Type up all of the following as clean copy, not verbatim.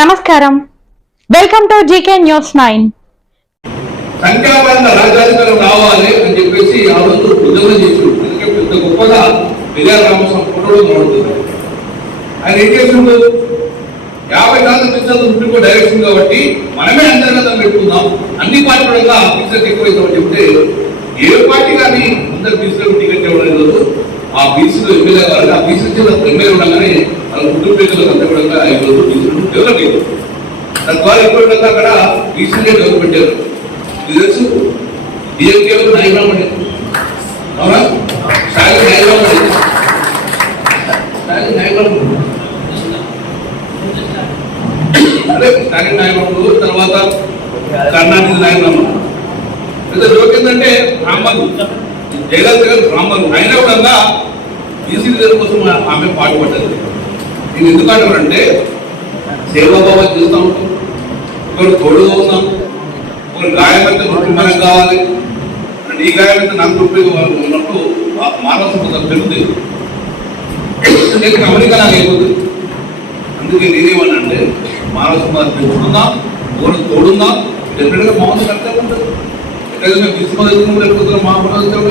నమస్కారం, welcome to GK news 9. సంఖ్యాపరంగా రాజ్యాధికారం రావాలి అని చెప్పేసి ఆ రోజు ఉద్యోగం చేసిండు. అందుకే పెద్ద గొప్పగా విజయ రామస్వామి ఫోటోలో కనబడుతుంది. ఆయన ఏం చేసిండు, 50% ఫీజులు సుప్రీంకోర్టు డైరెక్షన్ కాబట్టి మనమే అంతర్గతం పెట్టుకుందాం, అన్ని పార్టీలుగా ఫీజులకు ఎక్కువైందని చెప్తే ఏ పార్టీ కానీ అందరు ఫీజులకు టికెట్ ఇవ్వడం లేదు. ఆ ఫీజులు ఎమ్మెల్యే కావాలి, ఆ ఫీజు ఎమ్మెల్యే ఉండగానే వాళ్ళ కుటుంబ పేదలకు అంతా కూడా 5 రోజులు ఫీజులు డెవలప్ అయ్యింది. తద్వారా ఎప్పుడు అక్కడ ఫీజులే డెవలప్ పెట్టారు. తెలుసు డిఎంకే నాయకులు పడింది, అవునా? స్టాలిన్ నాయకులు పడింది, స్టాలిన్ నాయకులు అదే స్టాలిన్ నాయకులు, తర్వాత కరుణానిధి నాయకులు. పెద్ద జోక్ ఏంటంటే బ్రాహ్మణులు, జయలలిత గారు బ్రాహ్మణులు అయినా కూడా బీసీ కోసం ఆమె పాటుపడ్డది. నేను ఎందుకు అంటానంటే సేవాభావం చేస్తూ ఉంటాం, ఒకరు తోడుగా ఉన్నాం, ఒకరు గాయమైతే మనకు కావాలి, ఈ గాయమైతే నాకు ఉన్నట్టు మానవ సంపద పెరుగుతుంది, అమెరికా నాకు అయిపోతుంది. అందుకే నేనేమన్నా అంటే మానవ సంపద పెంచుకుందాం, ఒకరు తోడుందాం, డెఫినెట్గా మామూలు కరెక్ట్గా ఉంటుంది. ఎక్కడైనా తీసుకుని లేకపోతే మా సంబంధం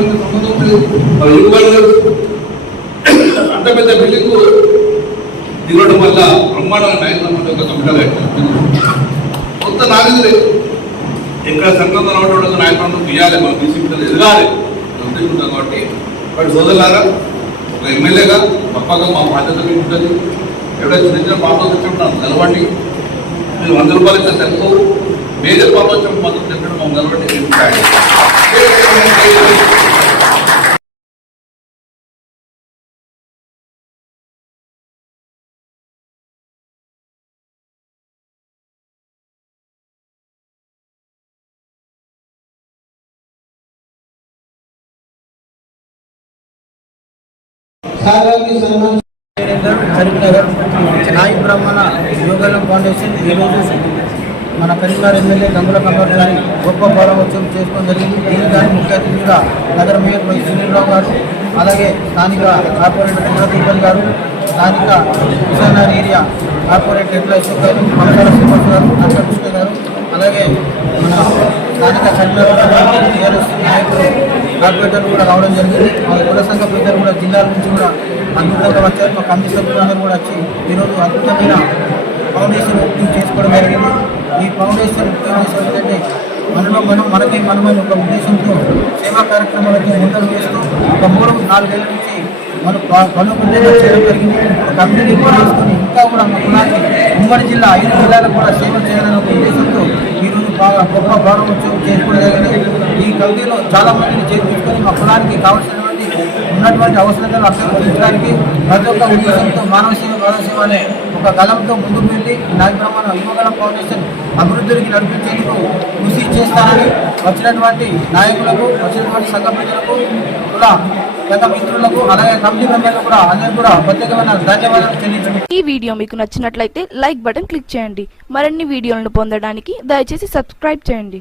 లేదు, అవి ఇవ్వలేదు. అంత పెద్ద బిల్డింగ్ దిగడం వల్ల బ్రహ్మాండంగా నాయకులు కమిటీ కొత్త నాగది లేదు. ఎక్కడ సంక్రాంతి రావడం నాయకులను తీయాలి, మనం బీసీ బిడ్డలు ఎదగాలి ఉద్దేశించాం. కాబట్టి వాటి సోదరులారా, ఒక ఎమ్మెల్యేగా తప్పగా మా బాధ్యత మీకు ఉంటుంది. ఎవరైనా చిన్న చిన్న పాపలు తెచ్చుకుంటున్నాను నిలబడి, మీరు 100 రూపాయలు ఇస్తే సరిపోవు, మేజర్ పాపలు వచ్చినప్పుడు మాత్రం చెప్పడం మాకు నిలబడి కరీంనగర్ నాయి బ్రాహ్మణ యోగలం ఫౌండేషన్ ఈరోజు మన కరీంనగర్ ఎమ్మెల్యే గంగుల కమర్ గారి గొప్ప పౌరోత్సవం చేసుకోవడం జరిగింది. దీనికి ముఖ్య అతిథిగా నగర మేయర్ వై సునీల్రావు గారు, అలాగే స్థానిక కార్పొరేటర్ చంద్రదీపన్ గారు, స్థానిక హుసేనగర్ ఏరియా కార్పొరేటర్ ఎట్ల అశోక్ గారు, పంచాల శ్రీనివాస్ గారు, నక్కకృష్ణ గారు, అలాగే మన స్థానిక కరీంనగర్ టీఆర్ఎస్ నాయకులు కార్పొరేటర్లు కూడా రావడం జరిగింది. మా కుల సంఘ పెద్దలు కూడా జిల్లాల నుంచి కూడా అద్భుతంగా వచ్చారు. మా కమిటీ సభ్యులందరూ కూడా వచ్చి ఈరోజు అద్భుతమైన ఫౌండేషన్ ఓపెనింగ్ చేసుకోవడం జరిగింది. ఈ ఫౌండేషన్ ఉద్దేశం ఏంటంటే మనమైన ఒక ఉద్దేశంతో సేవా కార్యక్రమాలతో ముందరు వేస్తూ ఒక 3-4 ఏళ్ళ నుంచి మనం పనులు చేయడం జరిగింది. కమిటీని చేసుకొని ఇంకా కూడా మా కులానికి ఉమ్మడి జిల్లా 5 జిల్లాలకు కూడా సేవ చేయాలనే ఒక ఉద్దేశంతో ఈరోజు బాగా గొప్ప గౌరవం చేసుకోవడం జరిగింది. ఈ కమిటీలో చాలా మందిని చేర్పించుకొని మా కులానికి కావాల్సినటువంటి ఉన్నటువంటి అవసరాలను అభ్యర్థించడానికి ప్రతి ఒక్క ఉద్దేశంతో మానవ సేవ అనే ఒక గలంతో ముందుకు వెళ్ళి నాయ బ్రాహ్మణ యువగలం ఫౌండేషన్ అభివృద్ధికి నడిపించేందుకు కృషి చేస్తానని వచ్చినటువంటి నాయకులకు, వచ్చినటువంటి సంఘ ప్రజలకు, కుల గత మిత్రులకు, అలాగే కమిటీ మెంబర్లకు కూడా అందరికీ కూడా ప్రత్యేకమైన ధన్యవాదాలు చెల్లించండి. ఈ వీడియో మీకు నచ్చినట్లయితే లైక్ బటన్ క్లిక్ చేయండి. మరిన్ని వీడియోలను పొందడానికి దయచేసి సబ్స్క్రైబ్ చేయండి.